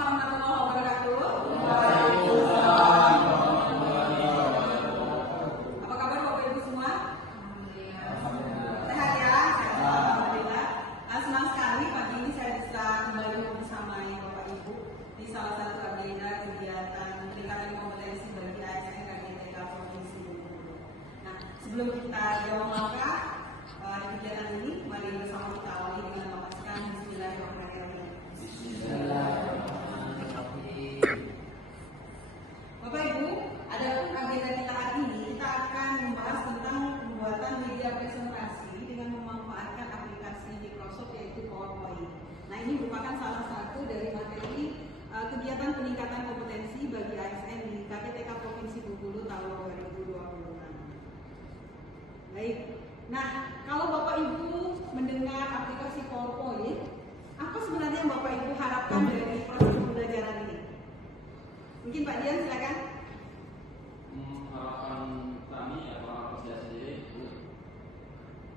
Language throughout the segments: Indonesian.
warahmatullahi wabarakatuh. Apa kabar Bapak Ibu semua? Sehat ya? Alhamdulillah. Senang sekali pagi ini saya bisa kembali bersamai Bapak Ibu di salah satu agenda kegiatan peningkatan kompetensi bagi ASN KGTK Provinsi Bengkulu. Nah, sebelum kita jauh melangkah di kegiatan ini, mari bersama kita awali dengan memasukkan Bismillahirrahmanirrahim. Bapak Ibu, adapun agenda kita hari ini, kita akan membahas tentang pembuatan media presentasi dengan memanfaatkan aplikasi Microsoft yaitu PowerPoint. Nah, ini merupakan salah satu dari materi kegiatan peningkatan kompetensi bagi ASN di KGTK Provinsi Bengkulu tahun 2020. Baik. Nah, kalau Bapak Ibu mendengar aplikasi PowerPoint, apa sebenarnya yang Bapak Ibu harapkan dari proses pembelajaran ini? Mungkin Pak Dian silakan. Harapan kami ya para peserta sendiri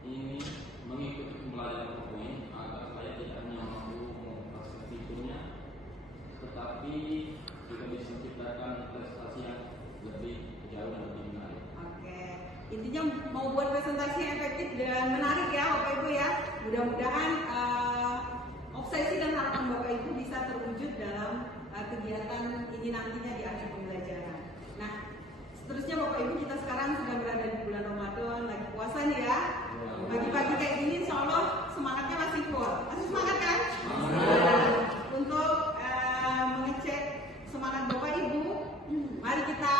ini mengikuti pembelajaran PowerPoint agar saya tidak hanya mampu mengoperasikan fiturnya, tetapi juga bisa menciptakan prestasi yang lebih jauh dan lebih menarik. Oke, intinya mau buat presentasi yang efektif dan menarik ya Bapak Ibu ya. Mudah-mudahan obsesi dan harapan Bapak Ibu bisa terwujud dalam kegiatan ini nantinya di akhir pembelajaran. Nah, seterusnya Bapak Ibu, kita sekarang sedang berada di bulan Ramadan, lagi puasa nih ya. Pagi-pagi kayak gini insya Allah semangatnya masih full. Masih semangat kan? Untuk mengecek semangat Bapak Ibu, mari kita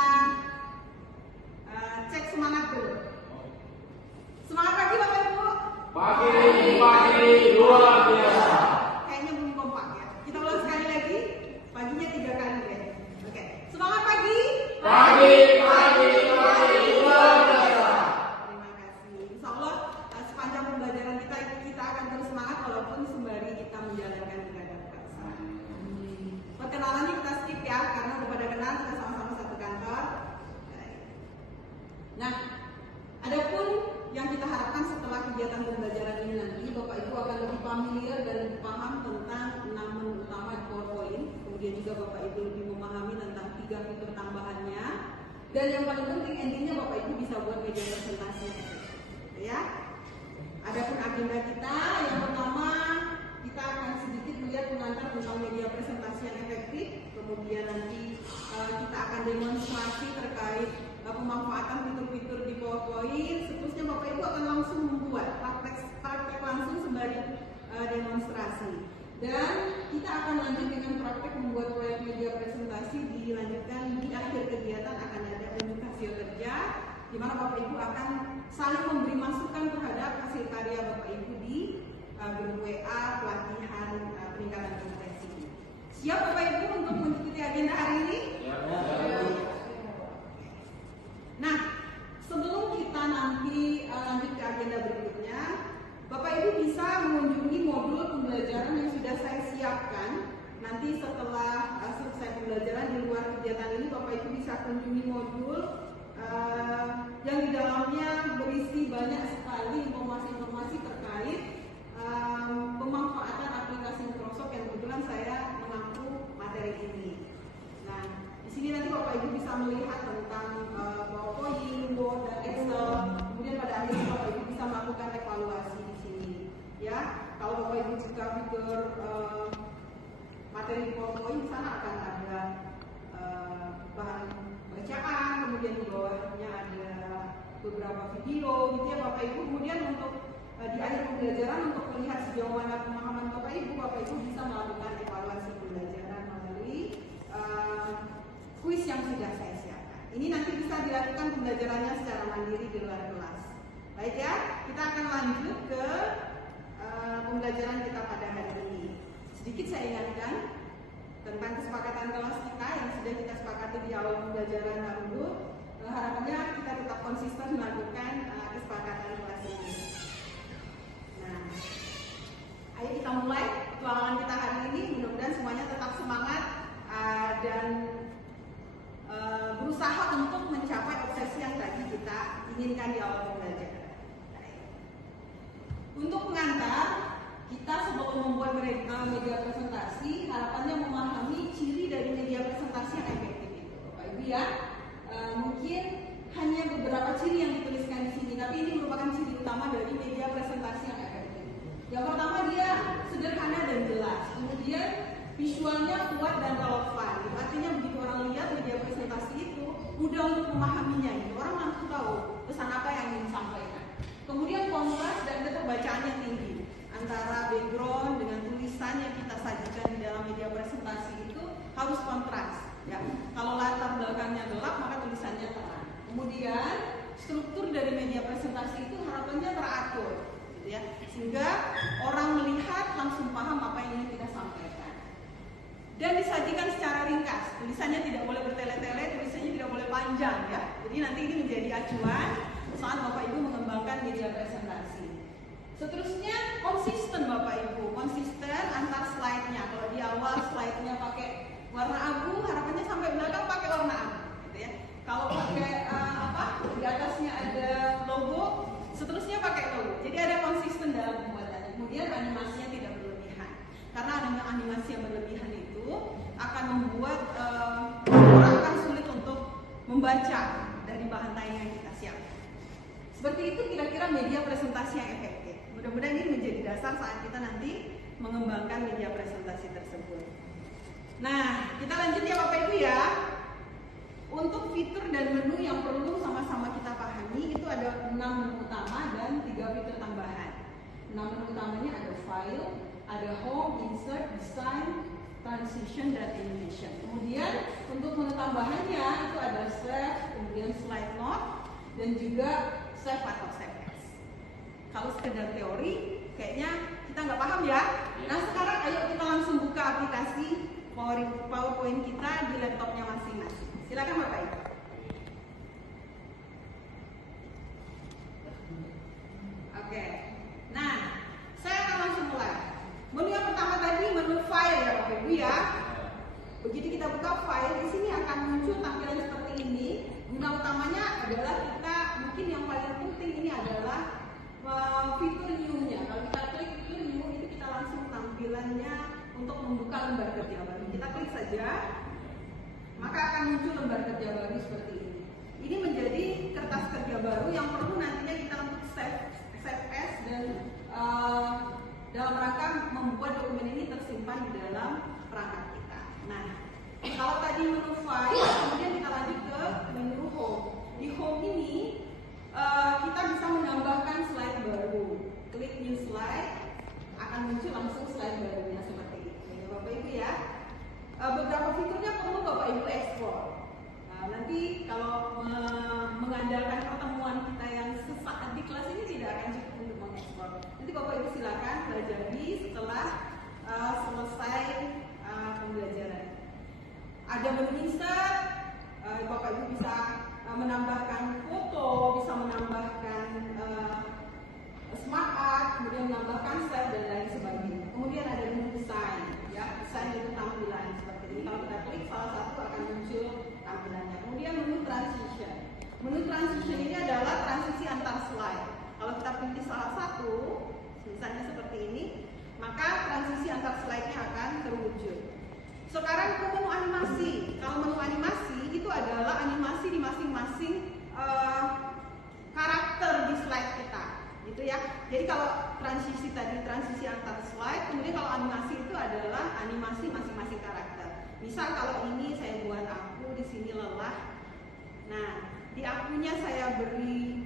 cek semangat dulu. Semangat pagi Bapak Ibu. Pagi luar biasa. Kayaknya belum kompak ya. Kita ulang sekali lagi. Paginya 3 kali ya. Oke. Semangat pagi. Pagi luar biasa. Terima kasih. Insya Allah sepanjang pembelajaran kita akan terus semangat walaupun sembari kita menjalankan ibadah puasa. Perkenalannya kita skip ya karena udah pada kenal, kita sama-sama satu kantor. Nah, adapun yang kita harapkan setelah kegiatan pembelajaran ini nanti, Bapak Ibu akan lebih familiar dan lebih paham tentang 6 menu utama di PowerPoint. Kemudian juga Bapak Ibu lebih memahami tentang 3 fitur tambahannya. Dan yang paling penting endingnya Bapak Ibu bisa buat media presentasi. Ya. Adapun agenda kita, yang pertama kita akan sedikit melihat pengantar tentang media presentasi yang efektif. Kemudian nanti kita akan demonstrasi terkait pemanfaatan fitur-fitur di PowerPoint. Seterusnya Bapak Ibu akan langsung membuat praktek langsung sembari demonstrasi. Dan kita akan lanjut dengan praktek membuat proyek media presentasi. Dilanjutkan di akhir kegiatan akan ada unjuk hasil kerja, di mana Bapak Ibu akan saling memberi masukan terhadap hasil karya Bapak Ibu di grup WA pelatihan peningkatan kompetensi. Siap Bapak Ibu untuk mengikuti agenda hari ini? Nah, sebelum kita nanti lanjut ke agenda berikutnya, Bapak Ibu bisa mengunjungi modul pembelajaran yang sudah saya siapkan. Nanti setelah selesai pembelajaran di luar kegiatan ini, Bapak Ibu bisa kunjungi modul yang di dalamnya berisi banyak sekali informasi-informasi terkait pemanfaatan aplikasi Microsoft yang kebetulan saya mengampu materi ini. Nah, di sini nanti Bapak Ibu bisa melihat tentang PowerPoint, Word, dan Excel. Kemudian pada akhirnya Bapak Ibu bisa melakukan evaluasi di sini. Ya, kalau Bapak Ibu buka fitur materi PowerPoint, di sana akan ada bahan bacaan, kemudian di bawahnya ada beberapa video, gitu ya Bapak Ibu. Kemudian untuk di akhir pembelajaran untuk melihat sejauh mana pemahaman Bapak Ibu bisa melakukan evaluasi pembelajaran melalui kuis yang sudah saya siapkan. Ini nanti bisa dilakukan pembelajarannya secara mandiri di luar kelas. Baik ya, kita akan lanjut ke pembelajaran kita pada hari ini. Sedikit saya ingatkan tentang kesepakatan kelas kita yang sudah kita sepakati di awal pembelajaran dahulu. Harapannya kita tetap konsisten melakukan kesepakatan kelas ini. Nah, ayo kita mulai petualangan kita hari ini. Mudah-mudahan semuanya tetap semangat dan berusaha untuk mencapai obsesi yang tadi kita inginkan di awal pembelajaran. Untuk pengantar, kita sebelum membuat media presentasi, harapannya memahami ya. Mungkin hanya beberapa ciri yang dituliskan di sini, tapi ini merupakan ciri utama dari media presentasi yang efektif. Yang pertama, dia sederhana dan jelas. Kemudian visualnya kuat dan relevan. Artinya begitu orang lihat media presentasi itu mudah untuk memahaminya. Gitu. Orang langsung tahu pesan apa yang ingin disampaikan. Kemudian kontras dan keterbacaannya tinggi antara background dengan tulisan yang kita sajikan di dalam media presentasi itu harus kontras. Ya, kalau latar belakangnya gelap maka tulisannya terang. Kemudian struktur dari media presentasi itu harapannya teratur, gitu ya, sehingga orang melihat langsung paham apa yang ingin kita sampaikan. Dan disajikan secara ringkas, tulisannya tidak boleh bertele-tele, tulisannya tidak boleh panjang, ya. Jadi nanti ini menjadi acuan saat Bapak Ibu mengembangkan media presentasi. Seterusnya konsisten Bapak Ibu, konsisten antar slide-nya. Kalau di awal slide-nya pakai warna abu, harapannya sampai belakang pakai warna abu, gitu ya. Kalau pakai di atasnya ada logo, seterusnya pakai logo. Jadi ada konsisten dalam pembuatannya. Kemudian animasinya tidak berlebihan, karena animasi yang berlebihan itu akan membuat orang akan sulit untuk membaca dari bahan tayang yang kita siapkan. Seperti itu kira-kira media presentasi yang efektif. Mudah-mudahan ini menjadi dasar saat kita nanti mengembangkan media presentasi tersebut. Nah, kita lanjut ya Bapak Ibu ya. Untuk fitur dan menu yang perlu sama-sama kita pahami itu ada 6 menu utama dan 3 fitur tambahan. 6 menu utamanya ada file, ada home, insert, design, transition, dan animation. Kemudian untuk menu tambahannya itu ada save, kemudian slide note, dan juga save atau save as. Kalau sekedar teori, kayaknya kita nggak paham ya. Nah sekarang ayo kita langsung buka aplikasi PowerPoint kita di laptopnya masing-masing. Silakan Bapak Ibu. Oke. Nah, saya akan langsung mulai. Menu yang pertama tadi menu file ya Bapak Ibu ya. Begitu kita buka file, di sini akan muncul tampilan seperti ini. Guna utamanya adalah kita, mungkin yang paling penting ini adalah fitur new-nya. Kalau kita klik fitur new, itu kita langsung tampilannya untuk membuka lembar kerja baru. Kita klik saja, maka akan muncul lembar kerja baru seperti ini. Ini menjadi kertas kerja baru yang perlu nantinya kita untuk save as dan dalam rangka membuat dokumen ini tersimpan di dalam perangkat kita. Nah, kalau tadi menu file, kemudian kita lanjut ke menu home. Di home ini kita bisa menambahkan slide baru. Klik new slide, akan muncul langsung slide barunya seperti ini. Ya, Bapak Ibu ya. Beberapa fiturnya perlu Bapak Ibu ekspor. Nah, nanti kalau mengandalkan pertemuan kita yang sesaat di kelas ini tidak akan cukup untuk mengekspor. Nanti Bapak Ibu silakan pelajari setelah selesai pembelajaran. Ada menu insert, Bapak Ibu bisa menambahkan foto, bisa menambahkan smart art, kemudian menambahkan slide dan lain sebagainya. Kemudian ada menu desain, ya, desain itu tampilan seperti ini. Kalau kita klik salah satu akan muncul tampilannya. Kemudian menu transition. Menu transition ini adalah transisi antar slide. Kalau kita pilih salah satu, misalnya seperti ini, maka transisi antar slide-nya akan terwujud. Sekarang ke menu animasi. Kalau menu animasi itu adalah animasi di masing-masing karakter di slide kita, gitu ya. Jadi kalau transisi tadi transisi antar slide, kemudian kalau animasi itu adalah animasi masing-masing karakter. Misal kalau ini saya buat aku di sini lelah. Nah, di akunya saya beri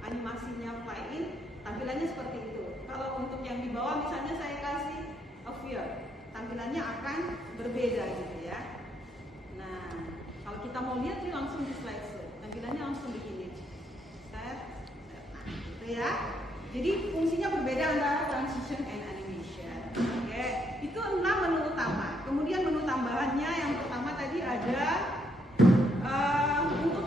animasinya fly in, tampilannya seperti itu. Kalau untuk yang di bawah misalnya saya kasih a fear, tampilannya akan berbeda gitu ya. Nah, kalau kita mau lihat nih langsung di slide show, tampilannya langsung begini. Gitu ya. Jadi fungsinya berbeda antara transition and animation. Oke, itu 6 menu utama. Kemudian menu tambahannya yang pertama tadi ada untuk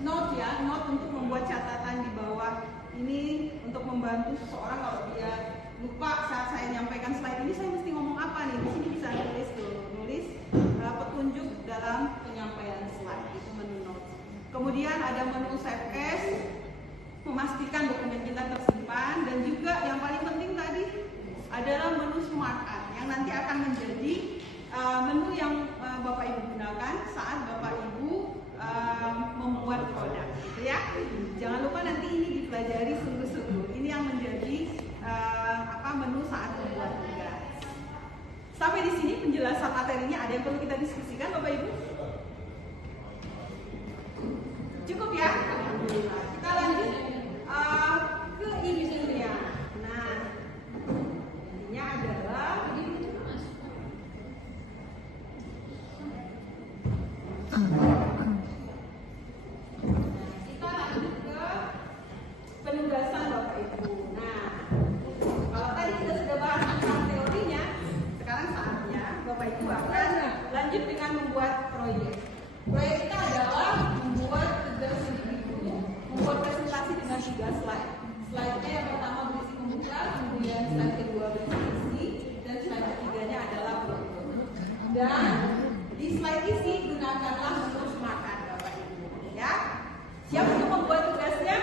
note ya, note untuk membuat catatan di bawah. Ini untuk membantu seseorang kalau dia lupa saat saya menyampaikan slide ini saya mesti ngomong apa nih. Di sini bisa nulis dulu, nulis petunjuk dalam penyampaian slide, itu menu note. Kemudian ada menu save as, memastikan dokumen kita tersimpan, dan juga yang paling penting tadi adalah menu smart art yang nanti akan menjadi menu yang Bapak Ibu gunakan saat Bapak Ibu membuat produk, gitu ya. Jangan lupa nanti ini dipelajari sungguh-sungguh. Ini yang menjadi menu saat membuat tugas. Sampai di sini penjelasan materinya. Ada yang perlu kita diskusikan, Bapak Ibu? Cukup ya? Alhamdulillah. Kita lanjut ke intinya. Nah, intinya adalah kita lanjut ke penugasan Bapak Ibu. Nah, kalau tadi kita sudah bahas tentang teorinya, sekarang saatnya Bapak Ibu akan lanjut dengan membuat proyek. Proyek kita adalah membuat tugas individu, membuat presentasi dengan 3 slide. Slide-nya yang pertama berisi pembuka, kemudian slide kedua berisi isi, dan slide ketiganya adalah foto. Dan di slide isi gunakanlah menu makan Bapak Ibu, ya. Siap untuk membuat tugasnya?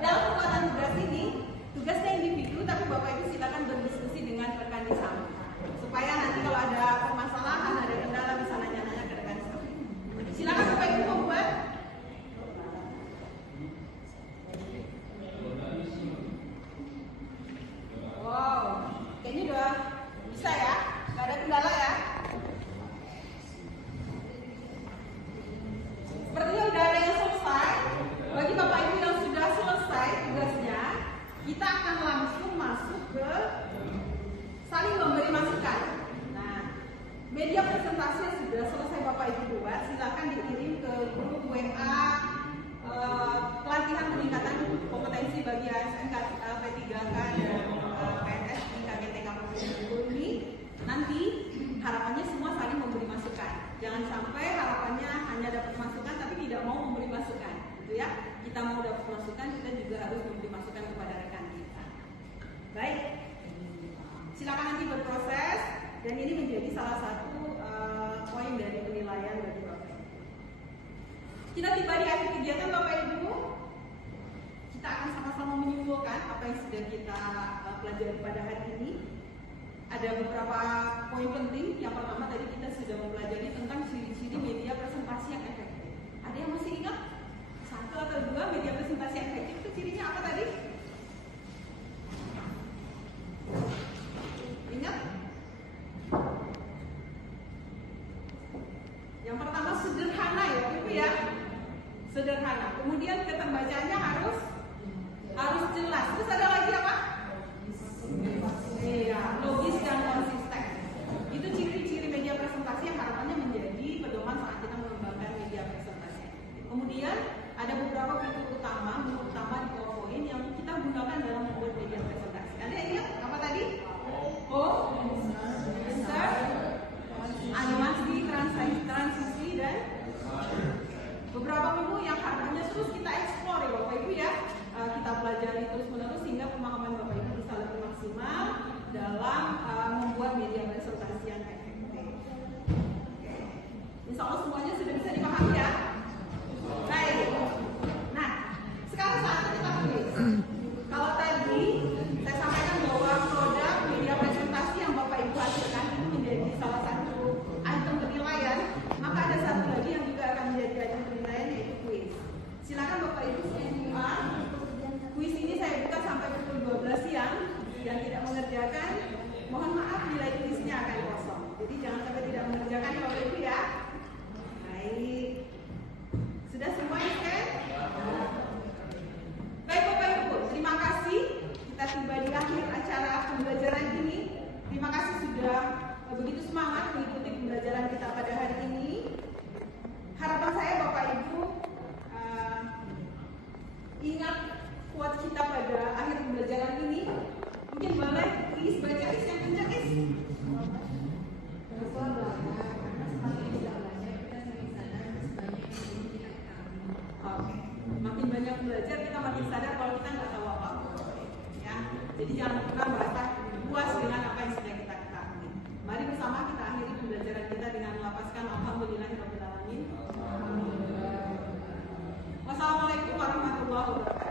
Dalam pembuatan tugas ini, tugasnya individu, tapi Bapak Ibu silakan berdiskusi dengan rekan di samping, supaya nanti kalau ada permasalahan, ada kendala bisa nanya-nanya ke rekan di samping. Silakan Bapak Ibu membuat. Wow, kayaknya udah bisa ya, nggak ada kendala ya. Sepertinya udah ada yang selesai. Bagi Bapak Ibu yang sudah selesai tugasnya, kita akan langsung masuk ke saling memberi masukan. Nah, media presentasinya sudah selesai Bapak Ibu buat, silakan dikirim ke grup WA pelatihan peningkatan kompetensi bagi ASN P3K dan PNS di KGTK Provinsi Bengkulu ini. Nanti harapannya semua saling memberi masukan. Jangan sampai harapannya hanya dapat masukan tapi tidak mau memberi masukan, gitu ya. Kita mau dapat masukan, kita juga harus memberi masukan kepada rekan kita. Baik, silakan nanti berproses dan ini menjadi salah satu poin dari penilaian bagi Bapak Ibu. Kita tiba di akhir kegiatan Bapak Ibu. Kita akan sama-sama menyimpulkan apa yang sudah kita pelajari pada hari ini. Ada beberapa poin penting. Yang pertama tadi kita sudah mempelajari tentang ciri-ciri media presentasi yang efektif. Ada yang masih ingat? 1 atau 2 media presentasi yang efektif itu cirinya apa tadi? Ingat? Yang pertama sederhana ya, Ibu ya. Sederhana. Kemudian keterbacaannya harus jelas. Terus ada lagi apa? Iya, logis dan konsisten. Itu ciri-ciri media presentasi yang harapannya menjadi pedoman saat kita mengembangkan media presentasi. Kemudian ada beberapa fitur utama, menu utama di PowerPoint yang kita gunakan dalam membuat media presentasi. Anda ingat apa tadi? Insert, animasi, transisi, dan beberapa menu yang harapannya terus kita eksplor ya Bapak Ibu ya. Kita pelajari terus-menerus sehingga pemahaman Bapak Ibu bisa lebih maksimal dalam membuat media presentasi yang efektif. Insya Allah semuanya sudah bisa dipahami ya. Baik. Nah, sekarang saatnya kita tulis. Kalau tadi saya sampaikan bahwa produk media presentasi yang Bapak Ibu hasilkan itu menjadi salah satu item penilaian, maka ada satu lagi yang juga akan menjadi item penilaian yaitu kuis. Silakan Bapak Ibu simak. Kuis ini saya buka sampai pukul 12 siang. Yang tidak mengerjakan, mohon maaf nilai kuisnya akan kosong. Jadi jangan sampai tidak mengerjakan ya Bapak Ibu ya. Baik. Sudah semua kan? Baik Bapak Ibu, terima kasih. Kita tiba di akhir acara pembelajaran ini. Terima kasih sudah begitu semangat mengikuti pembelajaran kita pada hari ini. Harapan saya Bapak Ibu ingat quote kita pada akhir pembelajaran ini. Mungkin boleh please baca yang kencang Oke, makin banyak belajar kita makin sadar kalau kita nggak tahu apa-apa. Ya, jadi jangan pernah merasa puas dengan apa yang sudah kita ketahui. Mari bersama kita akhiri pembelajaran kita dengan melapaskan alhamdulillahirabbil alamin. Wassalamualaikum warahmatullahi wabarakatuh.